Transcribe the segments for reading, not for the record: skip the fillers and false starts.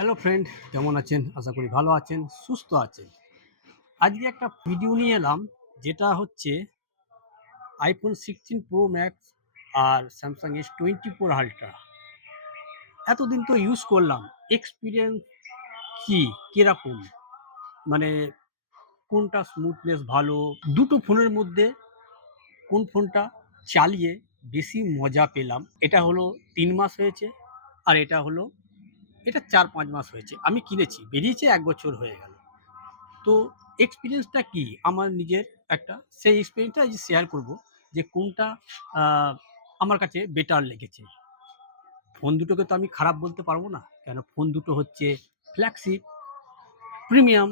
Hello friend, কেমন আছেন? আশা করি ভালো আছেন, সুস্থ আছেন। আজকে একটা ভিডিও নিয়ে এলাম, যেটা হচ্ছে iPhone 16 Pro Max আর Samsung S24 Ultra। এতদিন তো ইউজ করলাম, এক্সপিরিয়েন্স কিরকম? মানে কোনটা স্মুথনেস ভালো? দুটো ফোনের মধ্যে কোন ফোনটা চালিয়ে বেশি মজা পেলাম? এটা হলো ৩ মাস হয়েছে, আর এটা ৪-৫ মাস হয়েছে। আমি কিনেছি, বেরিয়েছে ১ বছর হয়ে গেল। তো এক্সপিরিয়েন্সটা কি আমার নিজের একটা, সেই এক্সপিরিয়েন্সটা আজ শেয়ার করব যে কোনটা আমার কাছে বেটার লেগেছে। ফোন দুটোকে তো আমি খারাপ বলতে পারবো না, কেন ফোন দুটো হচ্ছে ফ্ল্যাগশিপ, প্রিমিয়াম,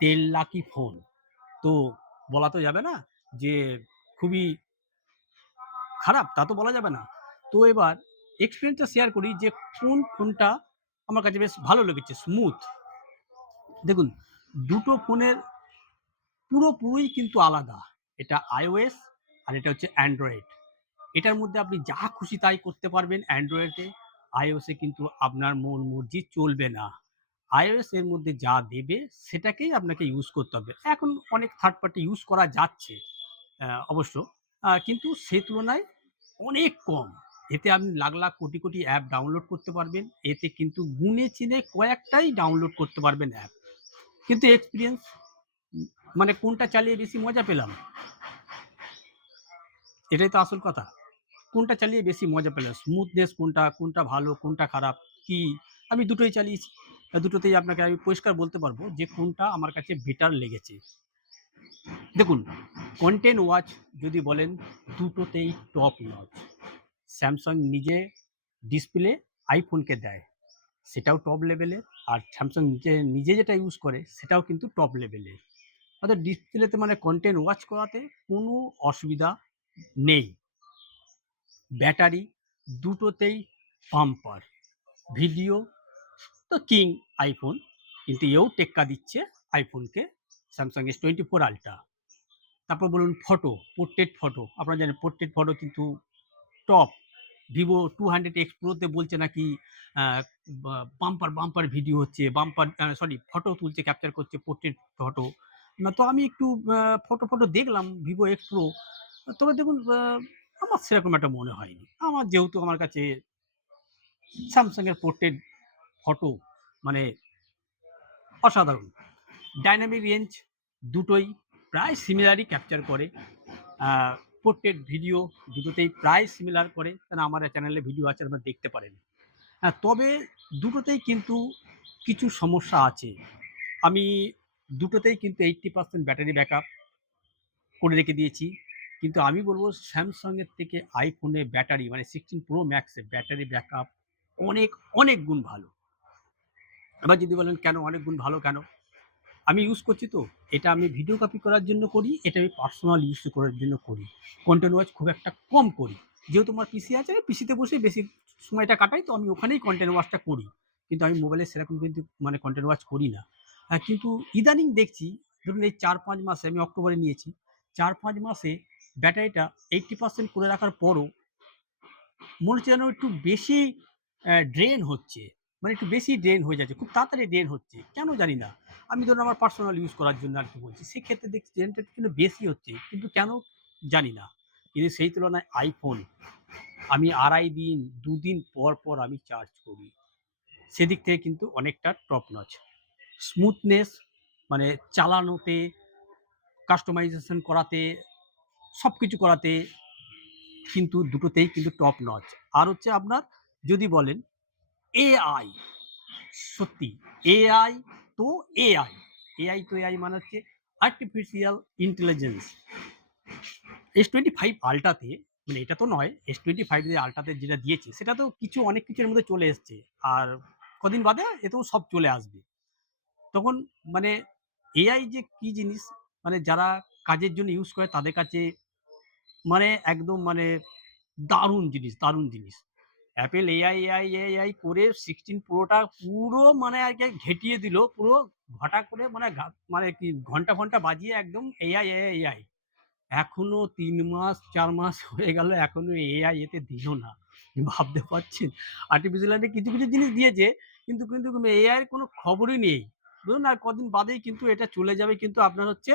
১.৫ লাখি ফোন। তো বলা তো যাবে না যে খুবই খারাপ, তা তো বলা যাবে না। তো এবার এক্সপিরিয়েন্সটা শেয়ার করি যে কোন ফোনটা আমার কাছে বেশ ভালো লেগেছে, স্মুথ। দেখুন, দুটো ফোনের পুরোপুরি কিন্তু আলাদা। এটা iOS আর এটা হচ্ছে অ্যান্ড্রয়েড। এটার মধ্যে আপনি যা খুশি তাই করতে পারবেন অ্যান্ড্রয়েডে। iOS এ কিন্তু আপনার মন মর্জি চলবে না। iOS এর মধ্যে যা দেবে সেটাকেই আপনাকে ইউজ করতে হবে। এখন অনেক থার্ড পার্টি ইউজ করা যাচ্ছে অবশ্য। কিন্তু সে তুলনায় অনেক কম। এতে আপনি লাখ, লাখ, কোটি, কোটি অ্যাপ ডাউনলোড করতে পারবেন। এতে কিন্তু গুণে চিনে কয়েকটাই ডাউনলোড করতে পারবেন অ্যাপ। কিন্তু এক্সপেরিয়েন্স মানে কোনটা চালিয়ে বেশি মজা পেলাম? এটাই তো আসল কথা। কোনটা চালিয়ে বেশি মজা পেলাম? স্মুথনেস কোনটা, কোনটা ভালো, কোনটা খারাপ, কি? আমি দুটোই চালিয়েছি। দুটোতেই আপনাকে আমি পরিষ্কার বলতে পারবো যে কোনটা আমার কাছে বেটার লেগেছে। দেখুন, কনটেন্ট ওয়াচ যদি বলেন, দুটোতেই টপ নচ। স্যামসাং নিজে ডিসপ্লে আইফোনকে দেয়, সেটাও টপ লেভেলের। আর স্যামসাং নিজে নিজে যেটা ইউজ করে সেটাও কিন্তু টপ লেভেলের। অর্থাৎ ডিসপ্লেতে মানে কনটেন্ট ওয়াচ করাতে কোনো অসুবিধা নেই। ব্যাটারি দুটোতেই পাম্পার। ভিডিও তো কিং আইফোন, কিন্তু এও টেক্কা দিচ্ছে আইফোনকে, স্যামসাং S24 আলট্রা। তারপর বলুন ফটো, পোর্ট্রেট ফটো। আপনারা জানেন পোর্ট্রেট ফটো কিন্তু টপ। ভিভো 200X প্রোতে বলছে নাকি বাম্পার বাম্পার ভিডিও হচ্ছে, বাম্পার সরি ফটো তুলছে, ক্যাপচার করছে, পোর্ট্রেট ফটো। না তো আমি একটু ফটো দেখলাম ভিভো এক্স প্রো। তবে দেখুন, আমার সেরকম একটা মনে হয়নি। আমার যেহেতু আমার কাছে স্যামসাংয়ের পোর্ট্রেট ফটো মানে অসাধারণ। ডাইনামিক রেঞ্জ দুটোই প্রায় সিমিলারই ক্যাপচার করে। পোর্ট্রেট ভিডিও দুটোতেই প্রায় সিমিলার করে, কারণ আমার চ্যানেলে ভিডিও আছে, আপনারা দেখতে পারেন। হ্যাঁ, তবে দুটোতেই কিন্তু কিছু সমস্যা আছে। আমি দুটোতেই কিন্তু 80% ব্যাটারি ব্যাকআপ করে রেখে দিয়েছি। কিন্তু আমি বলব স্যামসাংয়ের থেকে আইফোনে ব্যাটারি মানে 16 প্রো ম্যাক্সে ব্যাটারি ব্যাকআপ অনেক, অনেক গুণ ভালো। এবার যদি বলেন কেন অনেক গুণ ভালো কেন? আমি ইউজ করছি তো, এটা আমি ভিডিও কপি করার জন্য করি, এটা আমি পার্সোনাল ইউজ করার জন্য করি। কন্টেন্ট ওয়াচ খুব একটা কম করি। যেহেতু আমার পিসি আছে, আমি পিসিতে বসে বেশি সময়টা কাটাই, তো আমি ওখানেই কন্টেন্ট ওয়াচটা করি। কিন্তু আমি মোবাইলে সেরকম কিন্তু মানে কন্টেন্ট ওয়াচ করি না। কিন্তু ইদানিং দেখছি, ধরুন এই ৪-৫ মাসে, আমি অক্টোবরে নিয়েছি। ৪-৫ মাসে ব্যাটারিটা 80% করে রাখার পরও মনে হচ্ছে যেন একটু বেশি ড্রেন হচ্ছে। মানে একটু বেশি ড্রেন হয়ে যাচ্ছে। খুব তাড়াতাড়ি ড্রেন হচ্ছে। কেন জানি না। আমি ধরুন আমার পার্সোনাল ইউজ করার জন্য আরকি বলছি। সেক্ষেত্রে দেখছি ড্রেনটা একটু কিন্তু বেশি হচ্ছে। কিন্তু কেন জানি না। কিন্তু সেই তুলনায় আইফোন আমি ২.৫ দিন, ২ দিন পর আমি চার্জ করি। সেদিক থেকে কিন্তু অনেকটা টপ নচ। স্মুথনেস মানে চালানোতে, কাস্টমাইজেশন করাতে, সবকিছু করাতে কিন্তু দুটোতেই কিন্তু টপ নচ। আর হচ্ছে আপনার যদি বলেন এআই, সত্যি এআই তো এআই। এআই তো এআই মানে হচ্ছে আর্টিফিশিয়াল ইন্টেলিজেন্স। S25 আল্ট্রাতে মানে এটা তো নয়, S25 যে আল্ট্রাতে যেটা দিয়েছে সেটা তো কিছু অনেক কিছুর মধ্যে চলে এসছে। আর কদিন বাদে এতেও সব চলে আসবে। তখন মানে এআই যে কি জিনিস, মানে যারা কাজের জন্য ইউজ করে তাদের কাছে মানে একদম মানে দারুণ জিনিস, দারুণ জিনিস। অ্যাপেল এআই করে 16 প্রোটা পুরো মানে আরকি ঘেঁটিয়ে দিল। পুরো ঘটা করে মানে মানে কি ঘন্টা, ঘন্টা বাজিয়ে একদম এআই। এখনো ৩ মাস ৪ মাস হয়ে গেল, এখনো এআই এতে দিল না। ভাবতে পারছেন? আর্টিফিশিয়াল কিছু, কিছু জিনিস দিয়েছে, কিন্তু এআই এর কোনো খবরই নেই। বুঝুন আর কদিন বাদেই কিন্তু এটা চলে যাবে কিন্তু আপনার হচ্ছে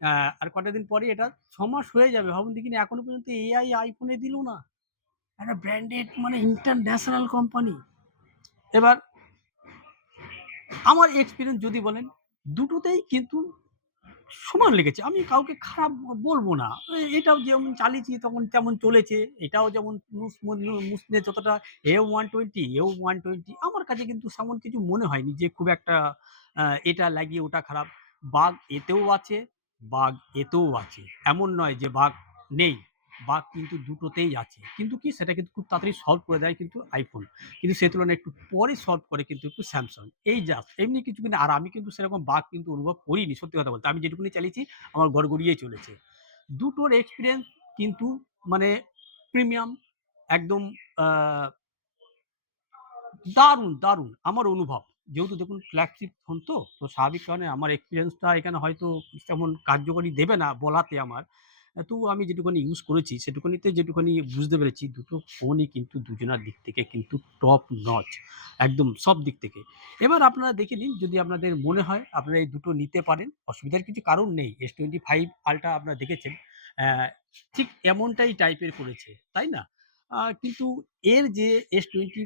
আ আর কটা দিন পরেই এটা ৬ মাস হয়ে যাবে। ভাবুন দেখিনি এখনো পর্যন্ত এআই iPhone এ দিল না। একটা ব্র্যান্ডেড মানে ইন্টারন্যাশনাল কোম্পানি। এবার আমার এক্সপেরিয়েন্স যদি বলেন, দুটোতেই কিন্তু সমান লেগেছে। আমি কাউকে খারাপ বলব না। এটাও যেমন চালিয়েছি তখন তেমন চলেছে। এটাও যেমন মুসমুসে যতটা A120 এও 120 আমার কাছে কিন্তু তেমন কিছু মনে হয়নি যে খুব একটা এটা লাগিয়ে ওটা খারাপ। বাগ এতেও আছে, বাগ এতেও আছে। এমন নয় যে বাগ নেই। বাগ কিন্তু দুটোতেই আছে। কিন্তু কি সেটা কিন্তু খুব তাড়াতাড়ি সলভ করে দেয় কিন্তু iPhone। কিন্তু সে তুলনায় একটু পরে সলভ করে কিন্তু একটু Samsung। এই জাস্ট এমনি কিছু কিন্তু আর আমি কিন্তু সেরকম বাগ কিন্তু অনুভব করিনি সত্যি কথা বলতে। আমি যেটুকুনি চালিয়েছি আমার গড়গড়িয়েই চলেছে। দুটোর এক্সপেরিয়েন্স কিন্তু মানে প্রিমিয়াম একদম আ দারুণ, দারুণ আমার অনুভব। যেহেতু দেখুন ফ্ল্যাগশিপ ফোন তো স্বাভাবিক কারণে আমার এক্সপেরিয়েন্সটা এখানে হয়তো তেমন কার্যকরী দেবে না বলাতে আমার। তবুও আমি যেটুখানি ইউজ করেছি সেটুকুনিতে যেটুখানি বুঝতে পেরেছি দুটো ফোনই কিন্তু দুজনার দিক থেকে কিন্তু টপ নচ একদম সব দিক থেকে। এবার আপনারা দেখে নিন যদি আপনাদের মনে হয় আপনারা এই দুটো নিতে পারেন। অসুবিধার কিছু কারণ নেই। S25 Ultra আপনারা দেখেছেন। অ্যা ঠিক এমনটাই টাইপের করেছে, তাই না? কিন্তু এর যে S20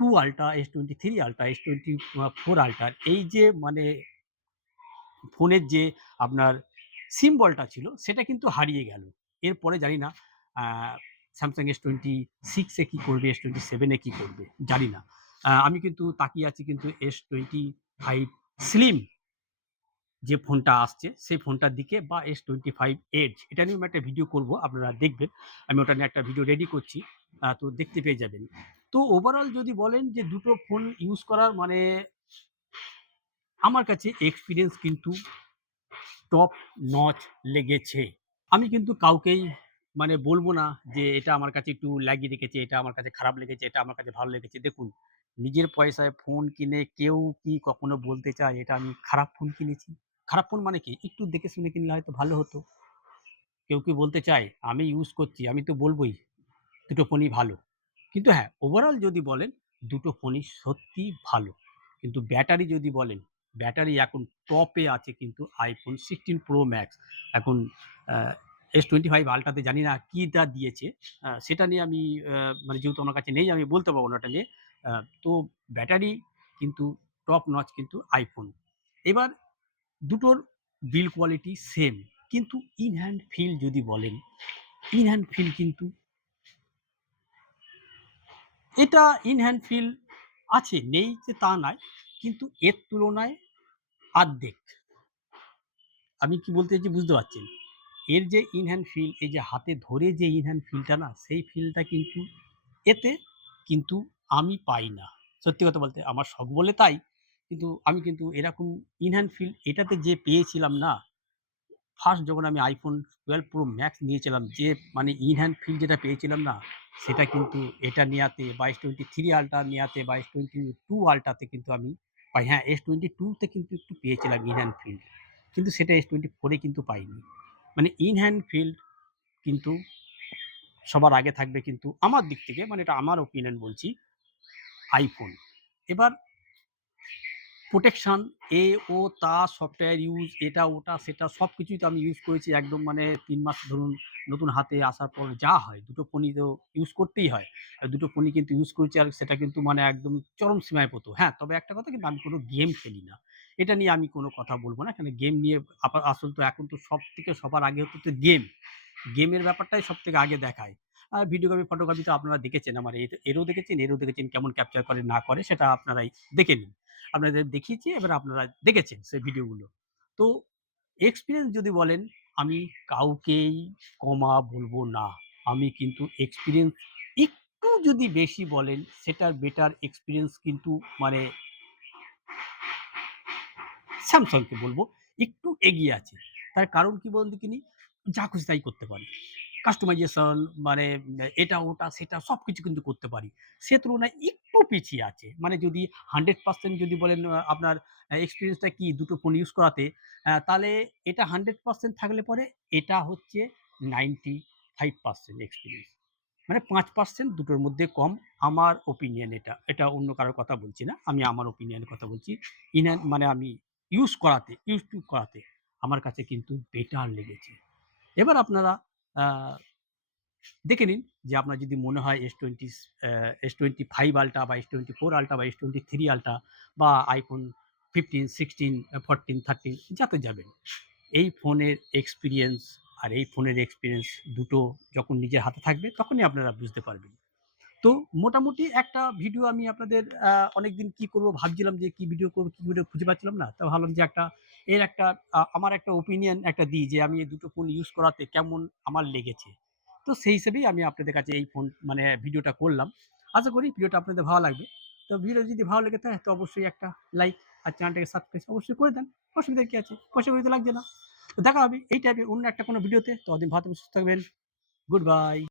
2 ultra, S23 ultra, S24 ultra এই যে মানে ফোনের যে আপনার সিম্বলটা ছিল সেটা কিন্তু হারিয়ে গেল। এরপরে জানি না আ Samsung S26 এ কি করবে, S27 এ কি করবে জানি না। আমি কিন্তু তাকিয়ে আছি কিন্তু S25 স্লিম যে ফোনটা আসছে সেই ফোনটার দিকে বা S25 Edge এটা নিয়েও আমি একটা ভিডিও করব আপনারা দেখবেন। আমি ওটা নিয়ে একটা ভিডিও রেডি করছি। তো দেখতে পেয়ে যাবেন। তো ওভারঅল যদি বলেন যে দুটো ফোন ইউজ করার মানে আমার কাছে এক্সপেরিয়েন্স কিন্তু টপ নচ লেগেছে। আমি কিন্তু কাউকেই মানে বলব না যে এটা আমার কাছে একটু লাগিয়ে রেখেছে, এটা আমার কাছে খারাপ লেগেছে, এটা আমার কাছে ভালো লেগেছে। দেখুন, নিজের পয়সায় ফোন কিনে কেউ কি কখনো বলতে চায় এটা আমি খারাপ ফোন কিনেছি? খারাপ ফোন মানে কি? একটু দেখে শুনে কিনলে হয়তো ভালো হতো। কেউ কি বলতে চায় আমি ইউজ করছি, আমি তো বলবই দুটো ফোনই ভালো। কিন্তু হ্যাঁ, ওভারঅল যদি বলেন দুটো ফোনই সত্যিই ভালো। কিন্তু ব্যাটারি যদি বলেন, ব্যাটারি এখন টপে আছে কিন্তু iPhone 16 Pro Max। এখন আ S25 Ultra তে জানি না কিটা দিয়েছে। সেটা নিয়ে আমি মানে যেহেতু আমার কাছে নেই আমি বলতে পারব না ওটা নিয়ে। আ তো ব্যাটারি কিন্তু টপ নচ কিন্তু iPhone। এবার দুটোর বিল্ড কোয়ালিটি সেম। কিন্তু ইন হ্যান্ড ফিল যদি বলেন, ইন হ্যান্ড ফিল কিন্তু এটা ইন হ্যান্ড ফিল আছে, নেই যে তা নয়। কিন্তু এর তুলনায় অর্ধেক। আমি কি বলতে চাইছি বুঝতে পারছেন? এর যে ইন হ্যান্ড ফিল, এই যে হাতে ধরে যে ইন হ্যান্ড ফিলটা না, সেই ফিলটা কিন্তু এতে কিন্তু আমি পাই না। সত্যি কথা বলতে আমার শখ বলে তাই। কিন্তু আমি কিন্তু এরকম ইন হ্যান্ড ফিল এটাতে যে পেয়েছিলাম না ফার্স্ট যখন আমি iPhone 12 Pro Max নিয়েছিলাম যে মানে ইন হ্যান্ড ফিল যেটা পেয়েছিলাম না, সেটা কিন্তু এটা নেয়াতে বা S23 Ultra নেয়াতে বা S22 Ultra তে কিন্তু আমি পাই। হ্যাঁ, S22 তে কিন্তু একটু পেয়েছিলাম ইন হ্যান্ড ফিল। কিন্তু সেটা S24 এ কিন্তু পাইনি। মানে ইন হ্যান্ড ফিল কিন্তু সবার আগে থাকবে কিন্তু আমার দিক থেকে মানে এটা আমার ওপিনিয়ন বলছি iPhone। এবার প্রোটেকশন এ ও তা সফটওয়্যার ইউজ এটা ওটা সেটা সবকিছুই তো আমি ইউজ করেছি একদম মানে ৩ মাস ধরুন নতুন হাতে আসার পর যা হয় দুটো ফোনই তো ইউজ করতেই হয়। দুটো ফোনই কিন্তু ইউজ করেছি আর সেটা কিন্তু মানে একদম চরম সীমায় পৌঁতো। হ্যাঁ, তবে একটা কথা কিন্তু আমি কোনো গেম খেলি না। এটা নিয়ে আমি কোনো কথা বলব না। কেন গেম নিয়ে আসল তো এখন তো সবথেকে সবার আগে হচ্ছে তো গেম। গেমের ব্যাপারটাই সবথেকে আগে দেখায়। আর ভিডিওগ্রাফি, ফটোগ্রাফি তো আপনারা দেখেছেন আমার এরও দেখেছেন কেমন ক্যাপচার করে না করে সেটা আপনারাই দেখে নিন। আপনাদের দেখিয়েছি এবার আপনারা দেখেছেন সেই ভিডিওগুলো। তো এক্সপেরিয়েন্স যদি বলেন আমি কাউকেই কমা বলব না। আমি কিন্তু এক্সপেরিয়েন্স একটু যদি বেশি বলেন সেটার বেটার এক্সপেরিয়েন্স কিন্তু মানে স্যামসাংকে বলব একটু এগিয়ে আছে। তার কারণ কি বলুন দেখিনি? যা খুশি তাই করতে পারি। কাস্টমাইজেশন মানে এটা ওটা সেটা সবকিছু কিন্তু করতে পারি। সে তুলনায় একটু পিছিয়ে আছে। মানে যদি 100% যদি বলেন আপনার এক্সপেরিয়েন্সটা কি দুটো ফোন ইউজ করাতে, তাহলে এটা 100% থাকলে পরে এটা হচ্ছে 95% এক্সপেরিয়েন্স। মানে ৫% দুটোর মধ্যে কম। আমার ওপিনিয়ন এটা। এটা অন্য কারো কথা বলছি না। আমি আমার ওপিনিয়নের কথা বলছি। মানে আমি ইউজ টু করাতে আমার কাছে কিন্তু বেটার লেগেছে। এবার আপনারা আ দেখে নিন যে আপনার যদি মনে হয় S25 আল্ট্রা বা S24 আল্ট্রা বা S23 আল্ট্রা বা iPhone 15, 16, 14, 13 যাতে যাবেন। এই ফোনের এক্সপেরিয়েন্স আর এই ফোনের এক্সপেরিয়েন্স দুটো যখন নিজের হাতে থাকবে তখনই আপনারা বুঝতে পারবেন। তো মোটামুটি একটা ভিডিও আমি আপনাদের অনেকদিন কি করব ভাবছিলাম যে কি ভিডিও করব, কি ভিডিও খুঁজে পাচ্ছিলাম না। তো ভাবলাম যে একটা আমার একটা ওপিনিয়ন একটা দিই যে আমি এই দুটো ফোন ইউজ করাতে কেমন আমার লেগেছে। তো সেই হিসেবেই আমি আপনাদের কাছে এই ফোন মানে ভিডিওটা করলাম। আশা করি ভিডিওটা আপনাদের ভালো লাগবে। তো ভিডিও যদি ভালো লেগে থাকে তো অবশ্যই একটা লাইক আর চ্যানেলটাকে সাবস্ক্রাইব অবশ্যই করে দেন। অসুবিধার কি আছে? পয়সা কড়ি তো লাগছে না। তো দেখা হবে এই টাইপের অন্য একটা কোনো ভিডিওতে। ততদিন ভালো থাকবেন, সুস্থ থাকবেন। Good bye.